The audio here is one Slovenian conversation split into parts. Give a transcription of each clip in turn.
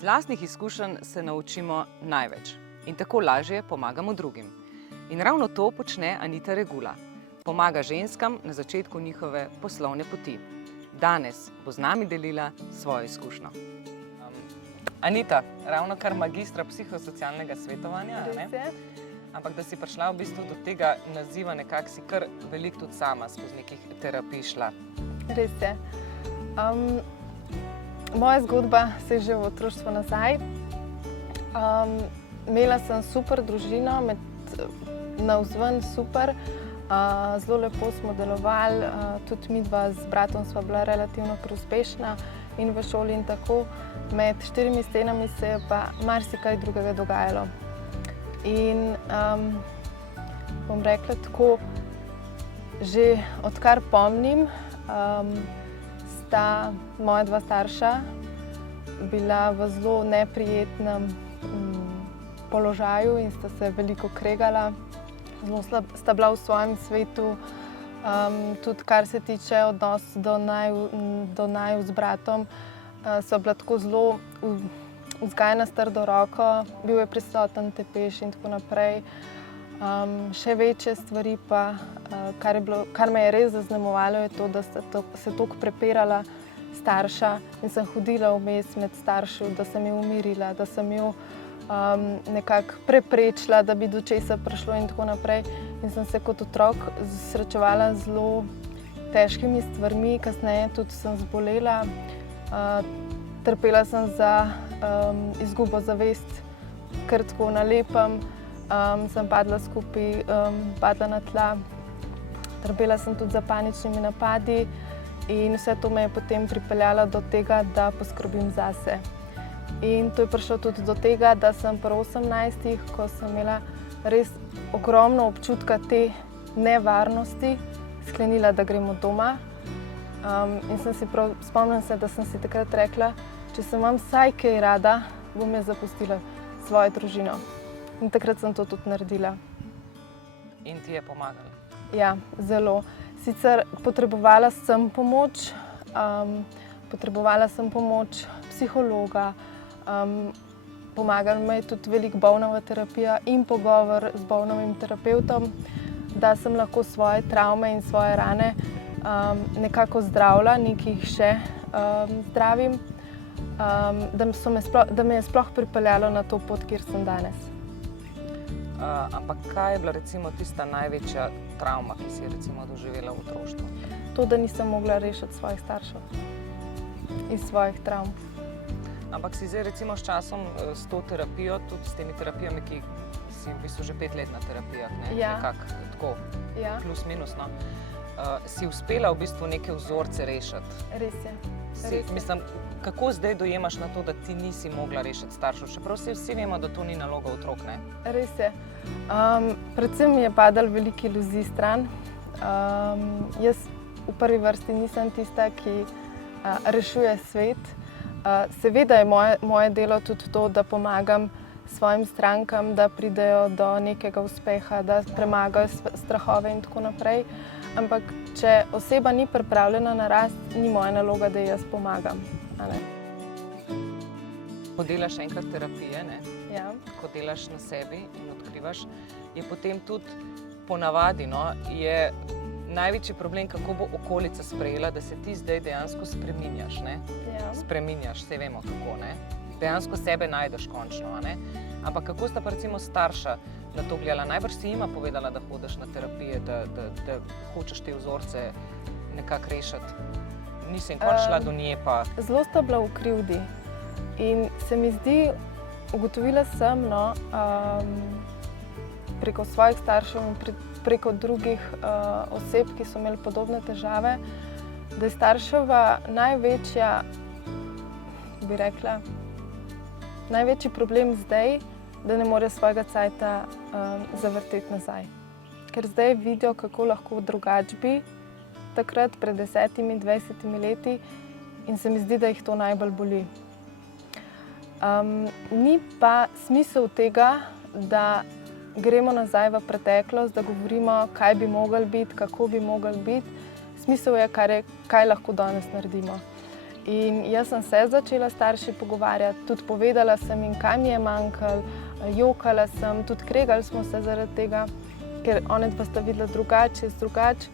Iz lastnih izkušenj se naučimo največ in tako lažje pomagamo drugim. In ravno to počne Anita Regula. Pomaga ženskam na začetku njihove poslovne poti. Danes bo z nami delila svojo izkušnjo. Anita, ravno kar magistra psihosocialnega svetovanja, ne? Ampak da si prišla v bistvu do tega naziva, nekako si kar veliko tudi sama skozi nekih terapij šla. Res je. Moja zgodba se je že v otroštvu nazaj. Imela sem super družino, navzven super, zelo lepo smo delovali, tudi midva z bratom sva bila relativno uspešna in v šoli in tako. Med štirimi stenami se je pa marsikaj drugega dogajalo. In bom rekla tako, že odkar pomnim, sta moja dva starša bila v zelo neprijetnem položaju in sta se veliko kregala. Zelo sta bila v svojem svetu, tudi kar se tiče odnosa do naju z bratom, so bila tako zelo vzgajana s trdo roko, bil je prisoten tepež in tako naprej. Še večje stvari pa, kar me je res zaznamovalo, je to, da sta se toliko prepirala starša in sem hodila vmes med starši, da sem jo umirila, da sem jo nekako preprečila, da bi do česa prišlo in tako naprej. In sem se kot otrok srečevala z zelo težkimi stvarmi, kasneje tudi sem zbolela. Trpela sem za izgubo zavest, kar tako na lepem. Sem padla skupaj, padla na tla. Trpela sem tudi za paničnimi napadi in vse to me je potem pripeljalo do tega, da poskrbim zase. In to je prišlo tudi do tega, da sem pri 18, ko sem imela res ogromno občutka te nevarnosti, sklenila, da gremo doma. In spomnim se, da sem si takrat rekla, če sem vam vsaj kaj rada, bom jaz zapustila svojo družino. In takrat sem to tudi naredila. In ti je pomagalo? Ja, zelo. Sicer potrebovala sem pomoč, potrebovala sem pomoč psihologa, pomagala mi je tudi veliko bolnova terapija in pogovor z bolnovim terapevtom, da sem lahko svoje travme in svoje rane nekako zdravila, nekaj jih še zdravim, da me je sploh pripeljalo na to pot, kjer sem danes. Ampak kaj je bila recimo tista največja travma, ki si je recimo doživela v otroštvu? To, da nisem mogla rešiti svojih staršev iz svojih travm. Ampak si zdaj recimo s časom, s to terapijo, tudi s temi terapijami, ki si v bistvu že 5 let na terapijah, ne? Ja. Nekako tako, Ja. plus minus, no. Si uspela v bistvu neke vzorce rešiti? Res je. Mislim, kako zdaj dojemaš na to, da ti nisi mogla rešiti staršev? Čeprav vsi vemo, da to ni naloga otrok, ne? Res je. Predvsem mi je padalo veliko iluzij stran. Jaz v prvi vrsti nisem tista, ki rešuje svet. Seveda je moje delo tudi to, da pomagam svojim strankam, da pridejo do nekega uspeha, da premagajo strahove in tako naprej. Ampak če oseba ni pripravljena na rast, ni moja naloga, da ji jaz pomagam. Ko delaš enkrat terapije, ne? Ja. Ko delaš na sebi in odkrivaš, je potem tudi ponavadi, no, je največji problem, kako bo okolica sprejela, da se ti zdaj dejansko spreminjaš, ne? Ja. Spreminjaš, saj vemo kako, ne? Dejansko sebe najdeš končno, a ne? Ampak kako sta pa recimo starša na to gledala? Najbrž si jima povedala, da hodiš na terapije, da hočeš te vzorce nekako rešiti. Nisi nikoli šla do nje pa... Zelo sta bila v krivdi. In se mi zdi, ugotovila sem, no, preko svojih staršev in preko drugih oseb, ki so imeli podobne težave, da je starševa največja, bi rekla, največji problem zdaj, da ne more svojega cajta zavrteti nazaj. Ker zdaj vidijo, kako lahko drugače bi takrat, pred 10-20 leti, in se mi zdi, da jih to najbolj boli. Ni pa smisel tega, da gremo nazaj v preteklost, da govorimo, kaj bi mogli biti, kako bi mogli biti. Smisel je, kaj lahko danes naredimo. In jaz sem se začela s starši pogovarjati, tudi povedala sem jim, kaj mi je manjkalo, jokala sem, tudi kregali smo se zaradi tega, ker one dva sta videla drugače, jaz drugače.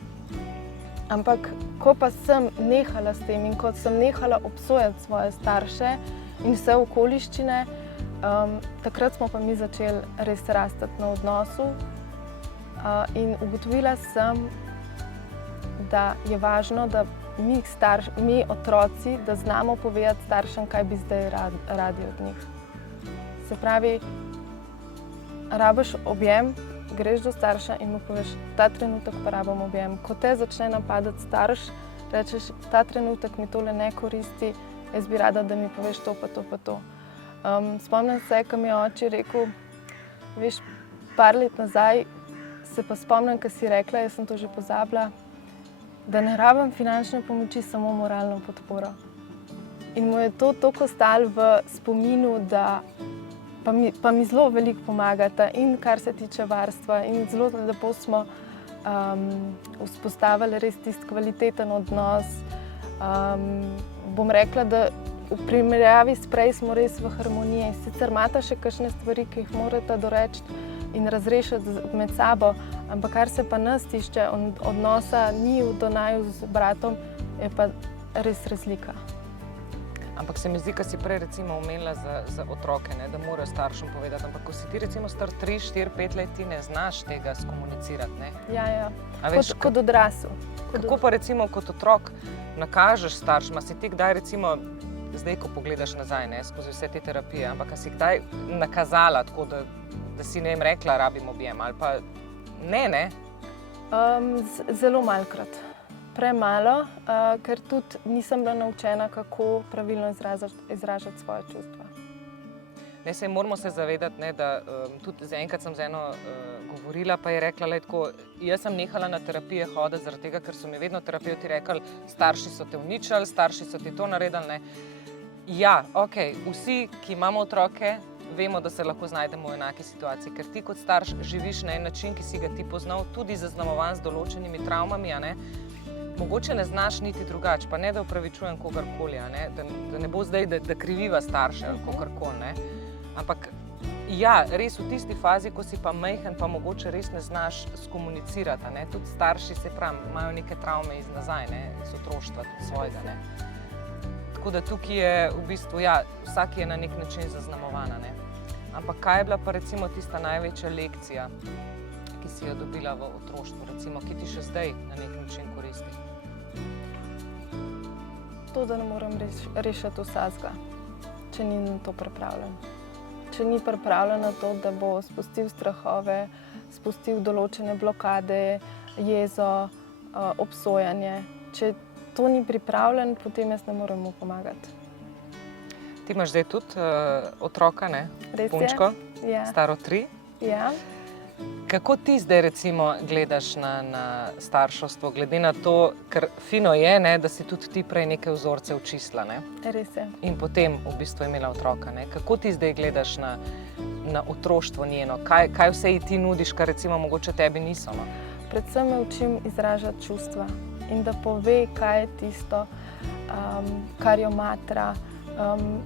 Ampak ko pa sem nehala s tem in ko sem nehala obsojati svoje starše in vse okoliščine, takrat smo pa mi začeli res rastati na odnosu. In ugotovila sem, da je važno, da mi otroci, da znamo povedati staršem, kaj bi zdaj radi od njih. Se pravi, rabiš objem, greš do starša in mu poveš, ta trenutek pa rabim objem. Ko te začne napadati starš, rečeš, ta trenutek mi tole ne koristi, jaz bi rada, da mi poveš to pa to pa to. Spomnim se, ko mi je oče rekel, veš, par let nazaj, se pa spomnim, ko si rekla, jaz sem to že pozabila, da ne rabim finančne pomoči, samo moralno podporo. In mu je to toliko ostalo v spominu, da pa mi zelo veliko pomagata in kar se tiče varstva in zelo lepo smo vzpostavili res tisti kvaliteten odnos. Bom rekla, da v primerjavi s prej smo res v harmoniji. Sicer imata še kakšne stvari, ki jih morata doreči in razrešiti med sabo, ampak kar se pa nas tiče, odnosa ni do naju z bratom, je pa res razlika. Ampak se mi zdi, da si prej recimo omenila za otroke, ne, da morajo staršem povedati, ampak ko si ti recimo star 3, 4, 5 let, ti ne znaš tega skomunicirati, ne? Ja. Veš, kot odrasel. Kako pa recimo kot otrok nakažeš staršem, si ti kdaj recimo, zdaj ko pogledaš nazaj, ne, skozi vse te terapije, ampak si kdaj nakazala tako, da si ne vem rekla, rabim objem ali pa ne? Zelo malokrat. Premalo, ker tudi nisem bila naučena, kako pravilno izražati svoje čustva. Ne, moramo se zavedati, ne, da tudi enkrat sem z eno govorila, pa je rekla, tako, jaz sem nehala na terapije hoditi zaradi tega, ker so mi vedno terapeuti rekli, starši so te uničili, starši so ti to naredili. Ne. Ja, vsi, ki imamo otroke, vemo, da se lahko znajdemo v enaki situaciji, ker ti kot starš živiš na en način, ki si ga ti poznal, tudi zaznamovan z določenimi travmami, a ne. Mogoče ne znaš niti drugače, pa ne da opravičujem kogarkoli, da ne bo zdaj, da kriviva starše ali kogarkoli, ne. Ampak ja, res v tisti fazi, ko si pa majhen, pa mogoče res ne znaš skomunicirati, ne. Tudi starši, se pravi, imajo neke travme iz nazaj, ne, iz otroštva, tudi svojega, ne. Tako da tukaj je v bistvu, ja, vsak je na nek način zaznamovana, ne. Ampak kaj je bila pa recimo tista največja lekcija, ki si jo dobila v otroštvu, recimo, ki ti še zdaj na nek način koristi? To, da ne morem rešiti vsega, če ni na to pripravljen. Če ni pripravljen na to, da bo spustil strahove, spustil določene blokade, jezo, obsojanje. Če to ni pripravljen, potem jaz ne morem mu pomagati. Ti imaš zdaj tudi otroka, ne? Res je. Punčko, Ja. staro 3. Ja. Kako ti zdaj recimo gledaš na starševstvo, glede na to, ker fino je, ne, da si tudi ti prej neke vzorce očistila, ne? Res je. In potem v bistvu imela otroka, ne? Kako ti zdaj gledaš na otroštvo njeno? Kaj vse ji ti nudiš, kar recimo mogoče tebi niso, no? Predvsem me učim izražati čustva in da pove, kaj je tisto, kar jo matra.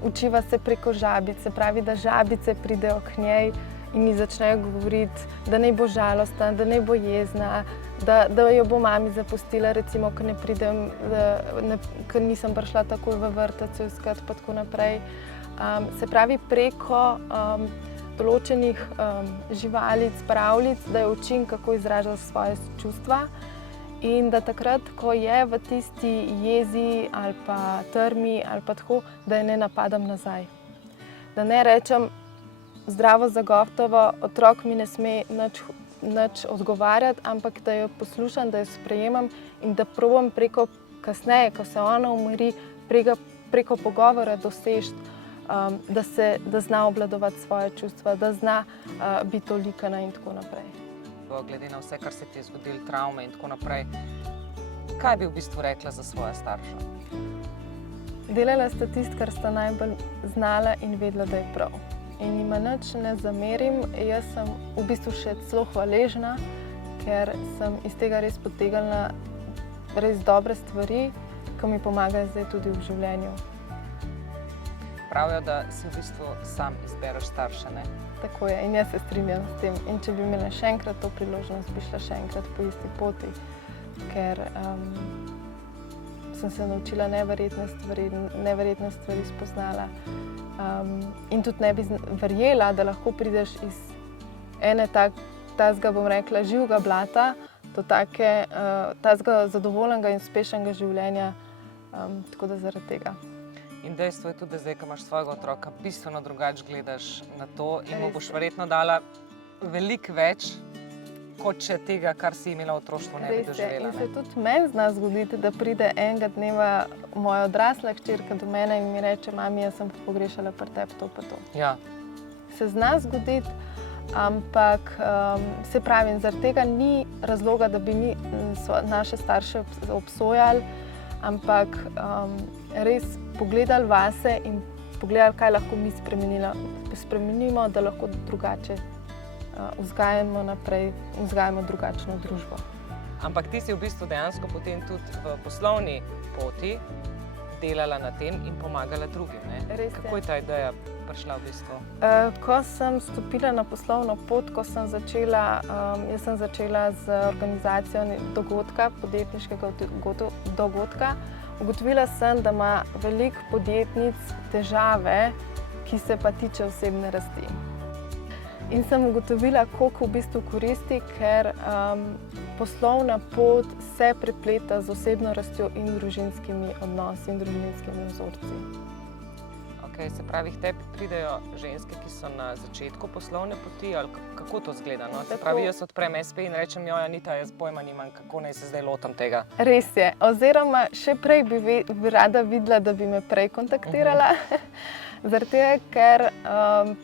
Učiva se preko žabic, se pravi, da žabice pridejo k njej in mi začnejo govoriti, da naj bo žalostna, da naj bo jezna, da jo bo mami zapustila, recimo, ko ne pridem, ker nisem prišla takoj v vrtec iskat, pa tako naprej. Se pravi, preko določenih živalic, pravljic, da jo učim, kako izražati svoje čustva. In da takrat, ko je v tisti jezi ali pa trmi ali pa tako, da je ne napadam nazaj. Da ne rečem zdravo zagotovo, otrok mi ne sme nič odgovarjati, ampak da jo poslušam, da jo sprejemam in da probam preko kasneje, ko se ona umiri, preko pogovora doseči, da zna obvladovati svoje čustva, da zna biti tolikana in tako naprej. Glede na vse, kar se ti je zgodilo, travme in tako naprej, kaj bi v bistvu rekla za svoja starša? Delala sta tisto, kar sta najbolj znala in vedela, da je prav. In jima nič ne zamerim, jaz sem v bistvu še celo hvaležna, ker sem iz tega res potegnila res dobre stvari. ki mi pomagajo zdaj tudi v življenju. Pravijo, da si v bistvu sam izbereš starše, ne? Tako je in jaz se strinjam s tem. In če bi imela še enkrat to priložnost, bi šla še enkrat po isti poti, ker sem se naučila neverjetne stvari spoznala. In tudi ne bi verjela, da lahko prideš iz ene tazga, bom rekla, živega blata do tazga zadovoljnega in uspešnega življenja, tako da zaradi tega. In dejstvo je tudi, da zdaj, ko imaš svojega otroka, bistveno drugače gledaš na to in mu boš verjetno dala veliko več, kot če tega, kar si imela v otroštvu, ne bi doživela. In se tudi meni zna zgoditi, da pride enega dneva moja odrasla hčerka do mene in mi reče: mami, jaz sem pogrešala pri tebi to pa to. Ja. Se zna zgoditi, ampak se pravi, zaradi tega ni razloga, da bi mi naše starše obsojali, ampak res pogledali vase in pogledali, kaj lahko mi spremenimo, da lahko drugače vzgajamo naprej, vzgajamo drugačno družbo. Ampak ti si v bistvu dejansko potem tudi v poslovni poti delala na tem in pomagala drugim, ne? Res je. Kako je ta ideja prišla v bistvu? Ko sem stopila na poslovno pot, jaz sem začela z organizacijo dogodka, podjetniškega dogodka. Ugotovila sem, da ima veliko podjetnic težave, ki se pa tiče osebne rasti. In sem ugotovila, koliko v bistvu koristi, ker poslovna pot se prepleta z osebno rastjo in družinskimi odnosi in družinskimi vzorci. Se pravi, k tebi pridejo ženske, ki so na začetku poslovne poti, ali kako to izgleda? No? Se pravi, jaz odprem SP in rečem: joj, Anita, jaz pojma nimam, kako naj se zdaj lotam tega. Res je, oziroma še prej bi rada videla, da bi me prej kontaktirala. Zaradi tega, ker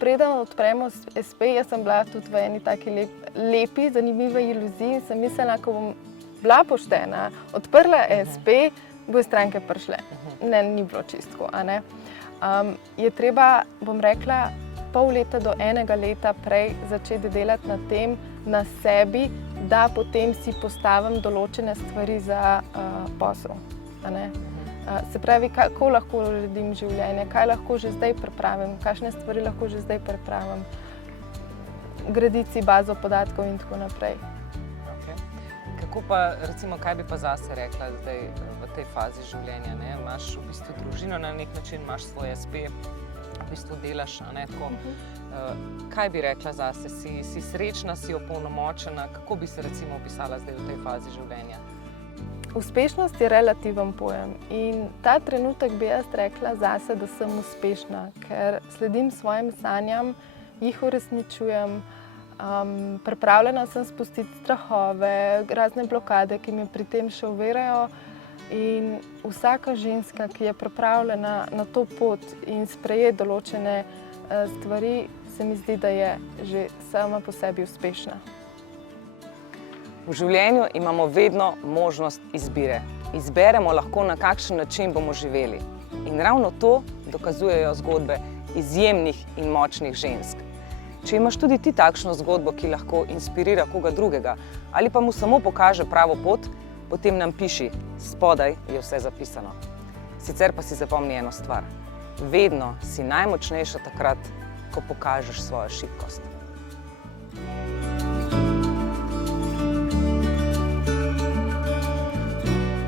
preden odpremo SP, jaz sem bila tudi v eni taki lepi, zanimivi iluziji in sem mislila, ko bom bila poštena, odprla SP, bojo stranke prišle. Ne, ni bilo čistko, a ne? Je treba, bom rekla, pol leta do enega leta prej začeti delati na tem, na sebi, da potem si postavim določene stvari za posel. Se pravi, kako lahko uredim življenje, kaj lahko že zdaj pripravim, kakšne stvari lahko že zdaj pripravim, graditi si bazo podatkov in tako naprej. Kako pa, recimo, kaj bi pa zase rekla zdaj v tej fazi življenja, ne? Imaš v bistvu družino na nek način, imaš svoj SP, v bistvu delaš, a ne, tako. Kaj bi rekla zase? Si srečna, si opolnomočena? Kako bi se recimo opisala zdaj v tej fazi življenja? Uspešnost je relativen pojem in ta trenutek bi jaz rekla zase, da sem uspešna, ker sledim svojim sanjam, jih uresničujem, pripravljena sem spustiti strahove, razne blokade, ki me pri tem še ovirajo, in vsaka ženska, ki je pripravljena na to pot in sprejeti določene stvari, se mi zdi, da je že sama po sebi uspešna. V življenju imamo vedno možnost izbire. Izberemo lahko, na kakšen način bomo živeli. In ravno to dokazujejo zgodbe izjemnih in močnih žensk. Če imaš tudi ti takšno zgodbo, ki lahko inspirira koga drugega ali pa mu samo pokaže pravo pot, potem nam piši, spodaj je vse zapisano. Sicer pa si zapomni eno stvar. Vedno si najmočnejša takrat, ko pokažeš svojo šibkost.